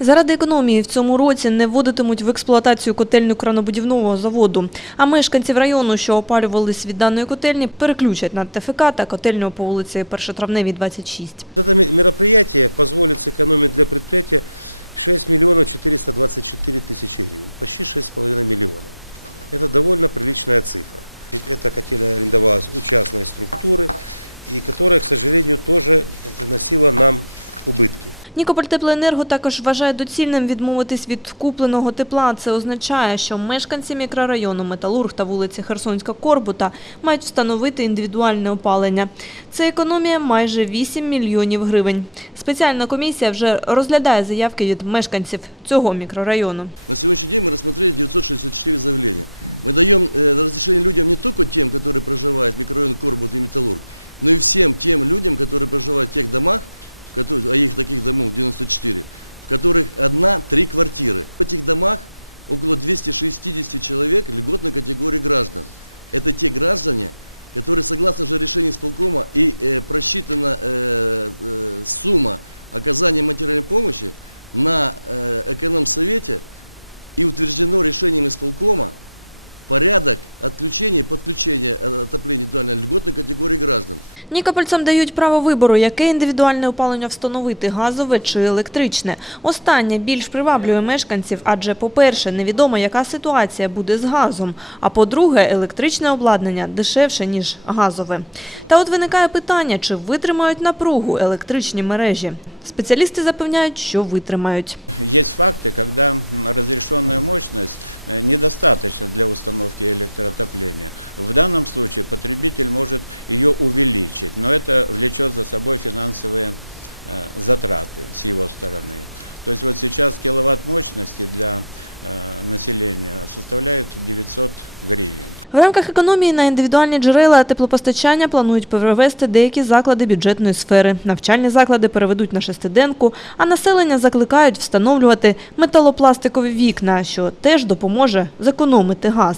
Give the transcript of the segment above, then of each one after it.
Заради економії в цьому році не вводитимуть в експлуатацію котельню кранобудівного заводу. А мешканців району, що опалювались від даної котельні, переключать на ТФК та котельню по вулиці Першотравневій, 26. Это ме- мероприятие позволит сэкономить для предприятия 6 миллионов 424 тысячи гривен, почти 6,5 миллионов. Это довольно приличная цифра. Ведь Эта котельная арендовалась у частной структуры, и которая, к сожалению, тоже приносила нам убытки. Нікопольтеплоенерго також вважає доцільним відмовитись від купленого тепла. Це означає, що мешканці мікрорайону Металург та вулиці Херсонська Корбута мають встановити індивідуальне опалення. Це економія майже 8 мільйонів гривень. Спеціальна комісія вже розглядає заявки від мешканців цього мікрорайону. На сегодняшний день мы рассмотрели 964 заявления. Мы даем э, разрешение людям не только тем, которые проживают в микрорайоне Корбут и Металлург, но и всем тем людям, которые проживают в тех домах, в которых, а их таких домов 94, в которых одна-три квартиры. В этих домах около 260 человек льготной категории граждан. Это те граждане, которые, согласно же решению исполкома, и э, просчитана э, э, сумма оказания материальной помощи на э, эконом-совете и утверждено решением исполкома порядок отключения и подключения э, отопления индивидуальной льготной категории граждан. Нікопольцям дають право вибору, яке індивідуальне опалення встановити – газове чи електричне. Останнє більш приваблює мешканців, адже, по-перше, невідомо, яка ситуація буде з газом, а по-друге, електричне обладнання дешевше, ніж газове. Та от виникає питання, чи витримають напругу електричні мережі. Спеціалісти запевняють, що витримають. Есть факты, когда м, разрешенная мощность э, недостаточна для установки электроотопления. В данном случае потребитель может ее увеличить, но это влечет за собой финансовые э, затраты с его стороны. То есть вот сейчас киловатт мощности для э, населения составляет 900 гривен. В рамках економії на індивідуальні джерела теплопостачання планують перевести деякі заклади бюджетної сфери. Навчальні заклади переведуть на шестиденку, а населення закликають встановлювати металопластикові вікна, що теж допоможе зекономити газ.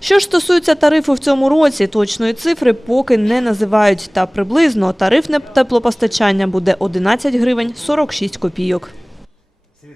Що ж стосується тарифу в цьому році, точної цифри поки не називають. Та приблизно тарифне теплопостачання буде 11 гривень 46 копійок.